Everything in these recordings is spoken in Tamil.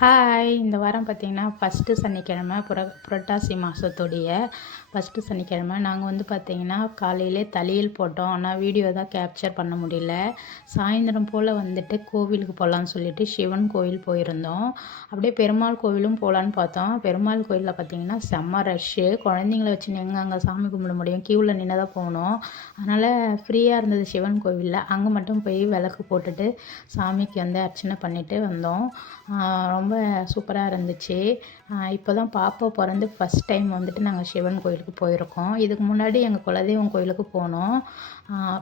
ஹாய்! இந்த வாரம் பார்த்தீங்கன்னா, ஃபஸ்ட்டு சனிக்கிழமை புரட்டாசி மாதத்துடைய ஃபஸ்ட்டு சனிக்கிழமை. நாங்கள் வந்து பார்த்தீங்கன்னா, காலையிலே தலையில் போட்டோம். ஆனால் வீடியோ தான் கேப்சர் பண்ண முடியல. சாயந்தரம் போல் வந்துட்டு கோவிலுக்கு போகலான்னு சொல்லிட்டு சிவன் கோவில் போயிருந்தோம். அப்படியே பெருமாள் கோவிலும் போகலான்னு பார்த்தோம். பெருமாள் கோவிலில் பார்த்தீங்கன்னா, செம்ம ரஷ்ஷு. குழந்தைங்கள வச்சுன்னு எங்கே அங்கே சாமி கும்பிட முடியும்? க்யூவில் நின்று தான் போகணும். அதனால் ஃப்ரீயாக இருந்தது சிவன் கோவிலில். அங்கே மட்டும் போய் விளக்கு போட்டுட்டு சாமிக்கு வந்து அர்ச்சனை பண்ணிவிட்டு வந்தோம். ரொம்ப சூப்பராக இருந்துச்சு. இப்போ தான் பாப்பா பிறந்து ஃபஸ்ட் டைம் வந்துட்டு நாங்கள் சிவன் கோயிலுக்கு போயிருக்கோம். இதுக்கு முன்னாடி எங்கள் குலதெய்வம் கோயிலுக்கு போனோம்.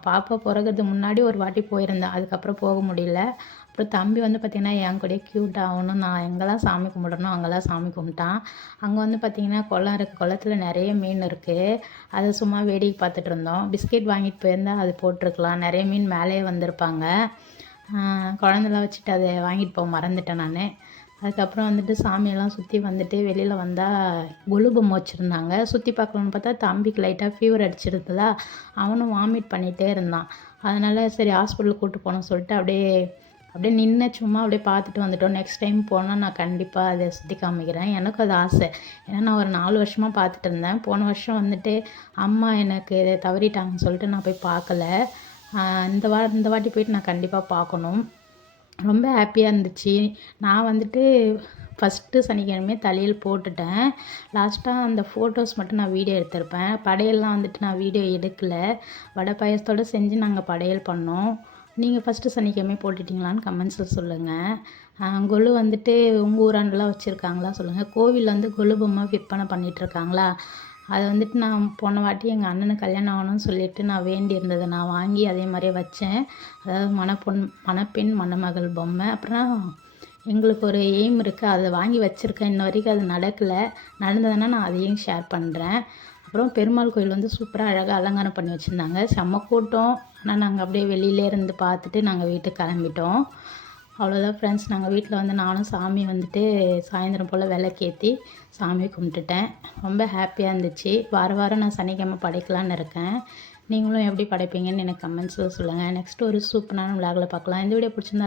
பாப்பா பிறகுறதுக்கு முன்னாடி ஒரு வாட்டி போயிருந்தேன். அதுக்கப்புறம் போக முடியல. அப்புறம் தம்பி வந்து பார்த்திங்கன்னா என் கூடயே க்யூட் ஆகணும், நான் எங்கெல்லாம் சாமி கும்பிடணும் அங்கெல்லாம் சாமி கும்பிட்டான். அங்கே வந்து பார்த்திங்கன்னா குளம் இருக்குது. குளத்துல நிறைய மீன் இருக்குது. அதை சும்மா வேடிக்கை பார்த்துட்டு இருந்தோம். பிஸ்கெட் வாங்கிட்டு போயிருந்தால் அது போட்டிருக்கலாம். நிறைய மீன் மேலேயே வந்திருப்பாங்க. குழந்தெல்லாம் வச்சுட்டு அதை வாங்கிட்டு போக மறந்துட்டேன் நான். அதுக்கப்புறம் வந்துட்டு சாமியெல்லாம் சுற்றி வந்துட்டு வெளியில் வந்தால் கொலு பொம்மை வச்சுருந்தாங்க. சுற்றி பார்க்கலான்னு பார்த்தா தம்பிக்கு லைட்டாக ஃபீவர் அடிச்சிருந்ததா, அவனும் வாமிட் பண்ணிகிட்டே இருந்தான். அதனால் சரி ஹாஸ்பிட்டலுக்கு கூப்பிட்டு போகணும்னு சொல்லிட்டு அப்படியே நின்று சும்மா அப்படியே பார்த்துட்டு வந்துட்டோம். நெக்ஸ்ட் டைம் போனால் நான் கண்டிப்பாக அதை சுற்றி காமிக்கிறேன். எனக்கும் அது ஆசை. ஏன்னா நான் ஒரு 4 வருஷமாக பார்த்துட்டு இருந்தேன். போன வருஷம் வந்துட்டு அம்மா எனக்கு தவறிட்டாங்கன்னு சொல்லிட்டு நான் போய் பார்க்கல. இந்த வாட்டி போயிட்டு நான் கண்டிப்பாக பார்க்கணும். ரொம்ப ஹாப்பியாக இருந்துச்சு. நான் வந்துட்டு ஃபஸ்ட்டு சனிக்கிழமையே தலையில் போட்டுட்டேன். லாஸ்ட்டாக அந்த ஃபோட்டோஸ் மட்டும் நான் வீடியோ எடுத்திருப்பேன். படையல்லாம் வந்துட்டு நான் வீடியோ எடுக்கலை. வடை பாயாசத்தோடு செஞ்சு நாங்கள் படையல் பண்ணோம். நீங்கள் ஃபஸ்ட்டு சனிக்கிழமை போட்டுட்டிங்களான்னு கமெண்ட்ஸில் சொல்லுங்கள். கொலு வந்துட்டு உங்கள் ஊராண்டெலாம் வச்சுருக்காங்களா சொல்லுங்கள். கோவிலில் வந்து கொலு பொம்மை விற்பனை பண்ணிகிட்ருக்காங்களா? அதை வந்துட்டு நான் போன வாட்டி எங்கள் அண்ணனுக்கு கல்யாணம் ஆகணும்னு சொல்லிட்டு நான் வேண்டியிருந்ததை நான் வாங்கி அதே மாதிரியே வச்சேன். அதாவது மணப்பெண் மணமகள் பொம்மை. அப்புறம் எங்களுக்கு ஒரு எய்ம் இருக்குது, அதை வாங்கி வச்சுருக்கேன். இன்ன வரைக்கும் அது நடக்கலை. நடந்ததுன்னா நான் அதையும் ஷேர் பண்ணுறேன். அப்புறம் பெருமாள் கோயில் வந்து சூப்பராக அழகாக அலங்காரம் பண்ணி வச்சுருந்தாங்க. செம்ம கூட்டம். ஆனால் நாங்கள் அப்படியே வெளியிலே இருந்து பார்த்துட்டு நாங்கள் வீட்டுக்கு கிளம்பிட்டோம். அவ்வளோதான் ஃப்ரெண்ட்ஸ். நாங்கள் வீட்டில் வந்து நானும் சாமி வந்துட்டு சாயந்தரம் போல் விளக்கேற்றி சாமி கும்பிட்டுட்டேன். ரொம்ப ஹாப்பியாக இருந்துச்சு. வாரம் நான் சனிக்கிழமை படைக்கலான்னு இருக்கேன். நீங்களும் எப்படி படைப்பீங்கன்னு எனக்கு கமெண்ட்ஸில் சொல்லுங்கள். நெக்ஸ்ட்டு ஒரு சூப்பரான விளாகில் பார்க்கலாம். இந்த வீடியோ பிடிச்சிருந்தா